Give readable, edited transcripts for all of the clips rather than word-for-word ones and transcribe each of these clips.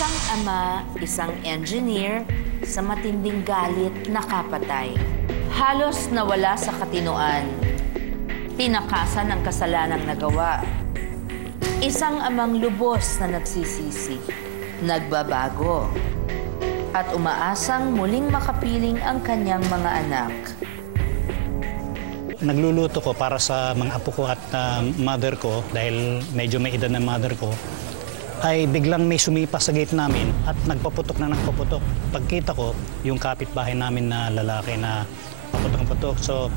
Isang ama, isang engineer, sa matinding galit nakapatay. Halos nawala sa katinoan. Tinakasan ang kasalanang nagawa. Isang amang lubos na nagsisisi, nagbabago, at umaasang muling makapiling ang kanyang mga anak. Nagluluto ko para sa mga apo ko at mother ko dahil medyo may edad na mother ko, ay biglang may sumipa sa gate namin at nagpaputok na nagpaputok. Pagkita ko, yung kapitbahay namin na lalaki na paputok-paputok. So,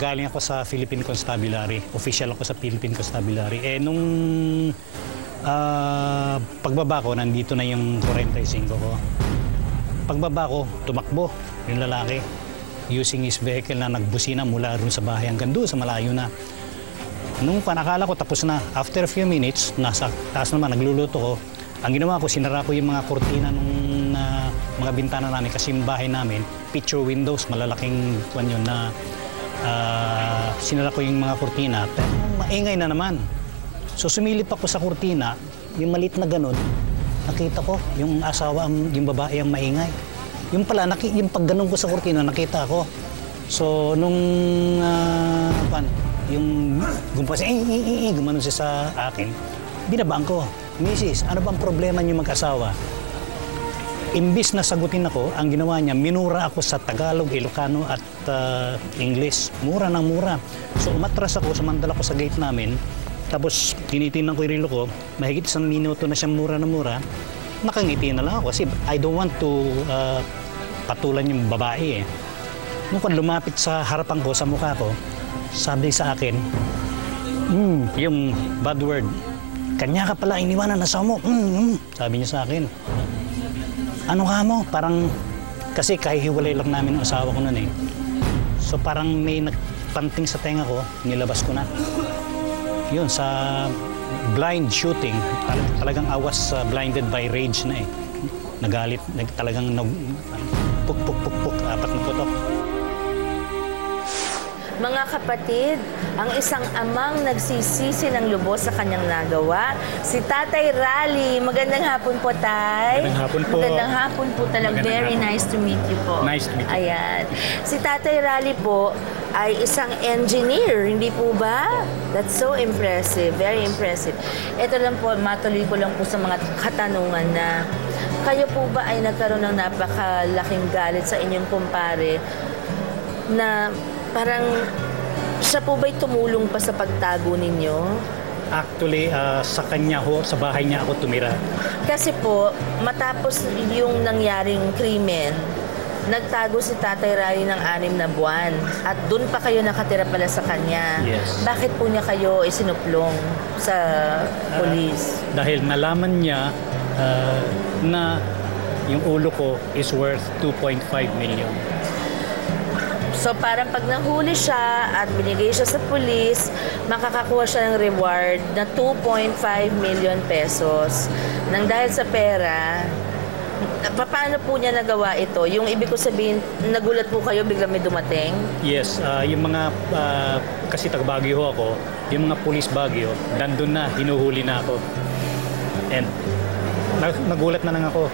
galing ako sa Philippine Constabulary. Official ako sa Philippine Constabulary. Nung pagbaba ko, nandito na yung 45 ko. Pagbaba ko, tumakbo yung lalaki using his vehicle na nagbusina mula rin sa bahay hanggang doon sa malayo na. Nung panakala ko tapos na, after a few minutes, nasa taas naman, nagluluto ko. Ang ginawa ko, sinara ko yung mga kurtina ng mga bintana namin kasi yung bahay namin, picture windows, malalaking kwan yun na sinara ko yung mga kurtina. Pero maingay na naman. So sumilip ako sa kurtina, yung maliit na ganun, nakita ko yung asawa, yung babae ang maingay. Yung pala, yung pagganong ko sa kurtina, nakita ko. So nung yung gumpas, gumanon siya sa akin, binabaan ko, Mrs., ano bang problema niyo mag-asawa? Imbis na sagutin ako, ang ginawa niya, minura ako sa Tagalog, Ilocano at English. Mura ng mura. So umatras ako, samantala ko sa gate namin, tapos tinitingnan ko yung relo ko, mahigit 1 minuto na siyang mura na mura, nakangiti na lang ako kasi I don't want to patulan yung babae eh. Nung lumapit sa harapan ko, sa mukha ko, sabi sa akin, yung bad word, kanya ka pala iniwanan na sa mo. Sabi niya sa akin. Ano ka mo? Parang, kasi kahihiwalay lang namin ang asawa ko noon eh. So parang may nagpanting sa tenga ko, nilabas ko na. Yun, sa blind shooting, talagang I was blinded by rage na eh. Nagalit, talagang puk, 4 na putok. Mga kapatid, ang isang amang nagsisisi ng lubos sa kanyang nagawa, si Tatay Rally. Magandang hapon po, Tay. Magandang hapon po. Magandang hapon po talaga. Very nice to meet you po. Nice to meet you. Ayan. Si Tatay Rally po ay isang engineer, hindi po ba? That's so impressive. Very impressive. Ito lang po, matuloy ko lang po sa mga katanungan na kayo po ba ay nagkaroon ng napakalaking galit sa inyong kumpare na parang siya po ba'y tumulong pa sa pagtago ninyo? Actually, sa kanya ho, sa bahay niya ako tumira. Kasi po, matapos yung nangyaring krimen, nagtago si Tatay Rally ng 6 na buwan. At doon pa kayo nakatira pala sa kanya. Yes. Bakit po niya kayo isinuplong sa polis? Dahil nalaman niya na yung ulo ko is worth 2.5 million. So parang pag nahuli siya at binigay siya sa pulis, makakakuha siya ng reward na 2.5 million pesos. Nang dahil sa pera, paano po niya nagawa ito? Yung ibig ko sabihin, nagulat po kayo, biglang may dumating? Yes, yung mga, kasi taga-Baguio ako, yung mga pulis Baguio, nandun na, hinuhuli na ako. And nagulat na lang ako.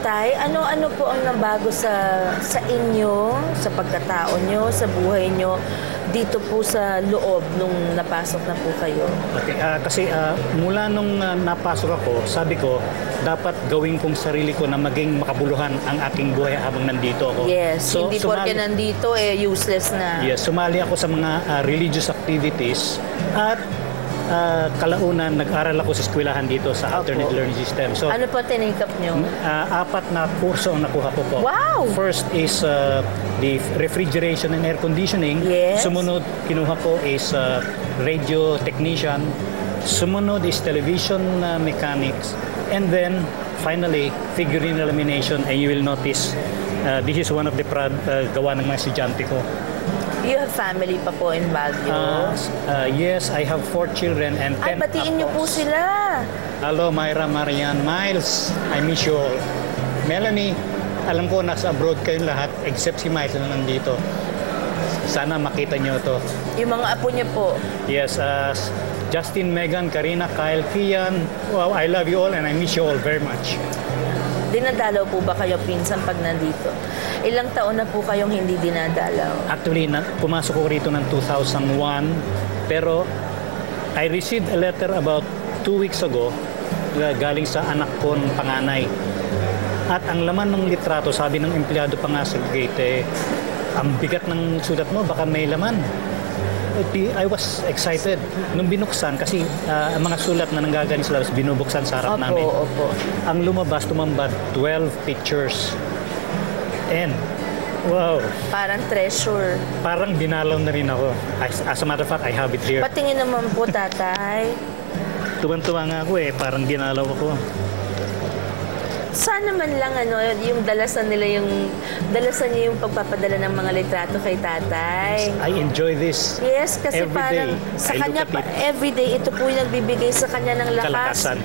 Tay, ano po ang nabago sa inyo, sa pagkatao nyo, sa buhay nyo, dito po sa loob nung napasok na po kayo? Okay, kasi mula nung napasok ako, sabi ko, dapat gawin kong sarili ko na maging makabuluhan ang aking buhay habang nandito ako. Yes, so, hindi porke nandito, useless na. Yes, sumali ako sa mga religious activities at kalaunan, nag-aral ako sa eskwelahan dito sa alternate learning system. So, ano po tinake-up nyo? 4 na kurso ang nakuha ko po. Wow! First is the refrigeration and air conditioning. Yes. Sumunod, kinuha ko is radio technician. Sumunod is television mechanics. And then, finally, figurine lamination. And you will notice, this is one of the gawa ng mga estudyante ko. You have family pa po in Baguio? Yes, I have 4 children and 10 batiin niyo po sila. Hello, Myra, Marian, Miles. I miss you all. Melanie, alam ko nasa abroad kayong lahat except si Miles na nandito. Sana makita niyo to. Yung mga apo niyo po? Yes, Justin, Megan, Karina, Kyle, Kian. Wow, I love you all and I miss you all very much. Dinadalaw po ba kayo pinsan pag nandito? Ilang taon na po kayong hindi dinadalaw? Actually, pumasok ko rito ng 2001, pero I received a letter about 2 weeks ago galing sa anak ko ng panganay. At ang laman ng litrato, sabi ng empleyado pa nga sa gate, ang bigat ng sulat mo, baka may laman. I was excited nung binuksan kasi ang mga sulat na nanggagaling sa labas binubuksan sa harap namin. Opo. Ang lumabas, tumambad 12 pictures. And wow. Parang treasure. Parang dinalaw na rin ako. As a matter of fact, I have it here. Patingin naman po, tatay. Tuwan-tuwa nga ako parang dinalaw ako. Sana man lang yung dalasan niyo yung pagpapadala ng mga litrato kay tatay. I enjoy this. Yes, kasi every parang day. sa I kanya look at it. everyday ito po yung nagbibigay sa kanya ng lakas. Kalakasan.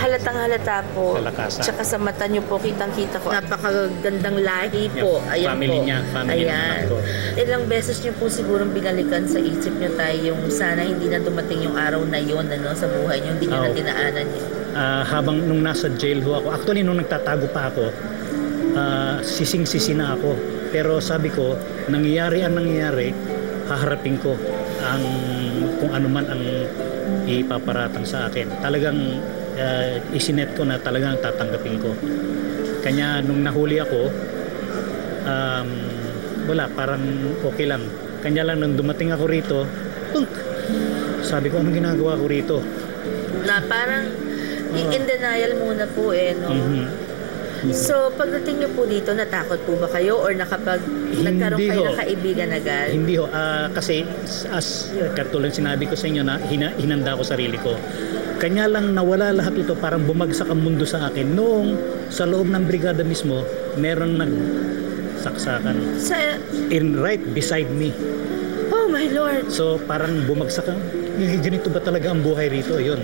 Halatang-halata po. Kalakasan. Tsaka sa mata niyo po, kitang-kita ko. Napakagandang lahi po. Ayan family po. niya, family Ayan. niya. Ilang beses niyo po sigurong binalikan sa isip niyo tayo yung sana hindi na dumating yung araw na yon sa buhay niyo, hindi niyo na dinaanan niyo. Habang nung nasa jail ho ako, actually nung nagtatago pa ako, sising-sisi na ako. Pero sabi ko, nangyayari ang nangyayari, haharapin ko ang kung ano man ang ipaparatang sa akin. Talagang isinet ko na talagang tatanggapin ko. Kanya nung nahuli ako, wala, parang okay lang. Kanya lang nung dumating ako rito, sabi ko, anong ginagawa ko rito? Na parang in denial muna po no? Mm-hmm. So, pagdating niyo po dito, natakot po ba kayo or nagkaroon kayo ng kaibigan agad? Hindi ho. Kasi as katulad sinabi ko sa inyo na hinanda ko sarili ko. Kanya lang nawala lahat ito, parang bumagsak ang mundo sa akin. Noong sa loob ng brigada mismo, meron nagsaksakan. Right beside me. Oh my Lord! So parang bumagsak ang, ganito ba talaga ang buhay rito? Yun.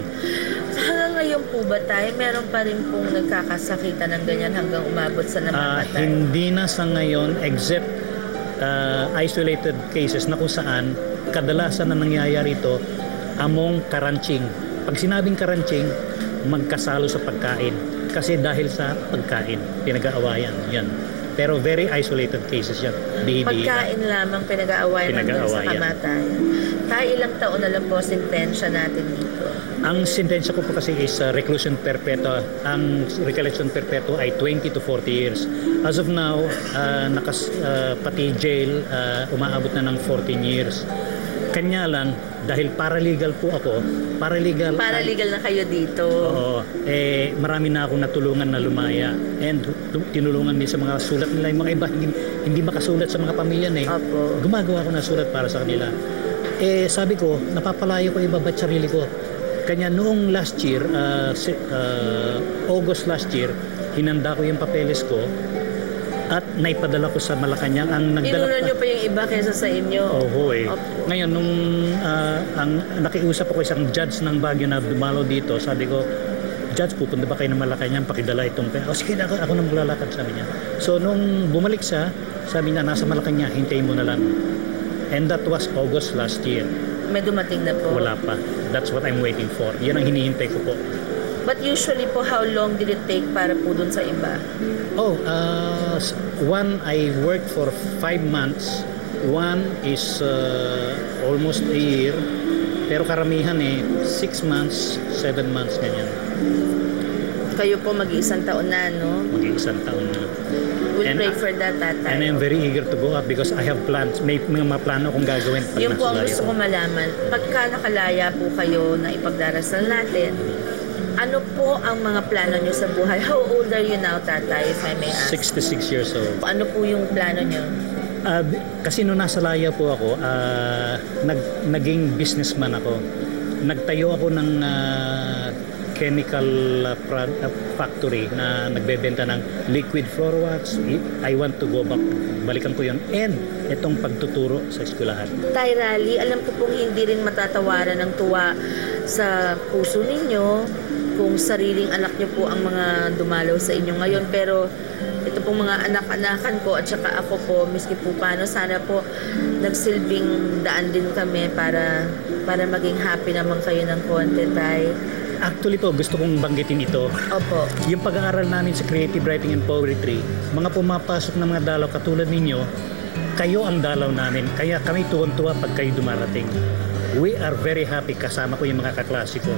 Hanggang ngayon po ba tayo, meron pa rin pong nagkakasakitan ng ganyan hanggang umabot sa namamatay? Hindi na sa ngayon, except isolated cases na kung saan kadalasan na nangyayari ito among karanching. Pag sinabing karanching, magkasalo sa pagkain. Kasi dahil sa pagkain, pinag-aawayan. Yan. Pero very isolated cases yan. Pagkain lamang pinag-aawayan hanggang sa kamatayan. Tayo ilang taon na lang po sentensya natin dito? Ang sentensya ko po kasi is reclusion perpetua. Ang reclusion perpetua ay 20 to 40 years. As of now, pati jail, umaabot na ng 14 years. Kanya lang, dahil paralegal po ako, paralegal na kayo dito. Oo. Marami na akong natulungan na lumaya. And tinulungan din sa mga sulat nila. Yung mga iba, hindi makasulat sa mga pamilya Opo. Gumagawa ko ng sulat para sa kanila. Sabi ko, napapalayo ko ibabat sarili ko. Kanya noong last year, August last year, hinanda ko yung papeles ko at naipadala ko sa Malacanang. Inuna nyo pa yung iba kaysa sa inyo? Oo Opo. Ngayon, nung nakiusap ako isang judge ng Baguio na dumalo dito, sabi ko, Judge, pupunta ba kayo ng Malacanang, pakidala itong pera? Sige, ako nang maglalakad, sabi niya. So, nung bumalik siya, sabi niya, nasa Malacanang, hintayin mo na lang. And that was August last year. May dumating na po? Wala pa. That's what I'm waiting for. Yan ang hinihintay ko po. But usually po, how long did it take para po dun sa iba? One, I worked for 5 months. One is almost a year. Pero karamihan 6 months, 7 months, ganyan. Kayo po mag-iisang taon na, no? Mag-iisang taon na. We'll pray for that, tatay. And I'm very eager to go up because I have plans. May mga plano akong gagawin. Yun po ang gusto ko malaman. Pagka nakalaya po kayo na ipagdarasal natin, ano po ang mga plano nyo sa buhay? How old are you now, tatay, if I may ask? 66 years old. Ano po yung plano nyo? Kasi nung nasa laya po ako, naging businessman ako. Nagtayo ako ng chemical factory na nagbebenta ng liquid floor wax. I want to go back. Balikan ko yun. And itong pagtuturo sa eskwelahan. Tay Rally, alam ko pong hindi rin matatawaran ng tuwa sa puso ninyo kung sariling anak niyo po ang mga dumalaw sa inyo ngayon. Pero ito pong mga anak-anakan ko at saka ako po, miski po paano, sana po nagsilbing daan din kami para maging happy naman kayo ng konti, tay. Actually po, gusto kong banggitin ito. Opo. Yung pag-aaral namin sa Creative Writing and Poetry, mga pumapasok na mga dalaw katulad ninyo, kayo ang dalaw namin. Kaya kami tuwan-tuwa pag kayo dumarating. We are very happy. Kasama ko yung mga kaklase ko.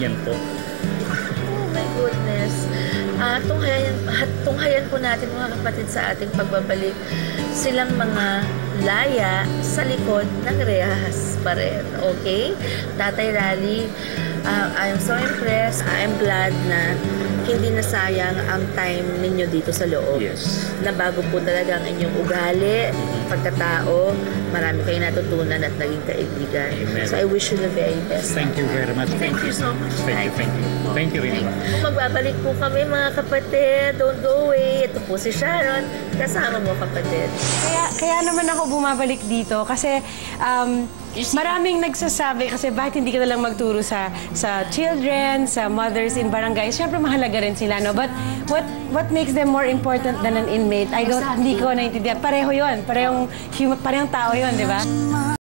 Yan po. Oh my goodness. Tunghayan po natin mga kapatid sa ating pagbabalik silang mga laya sa likod ng rehas pa rin. Okay? Tatay Rally, I'm so impressed. I'm glad na hindi nasayang ang time ninyo dito sa loob. Yes. Nabago po talaga ang inyong ugali, pagkatao, marami kayong natutunan at naging kaibigan. Amen. So I wish you the very best. Thank you very much. Thank you so much. Thank you. Thank you very much. Kung magbabalik po kami mga kapatid, don't go away. Ito po si Sharon, kasama mo kapatid. Kaya naman ako bumabalik dito kasi maraming nagsasabi kasi bakit hindi ka na lang magturo sa children, sa mothers in barangay. Siyempre mahalaga rin sila, no? But what makes them more important than an inmate? Hindi ko naiintindihan. Pareho yun. Parehong tao yun, di ba?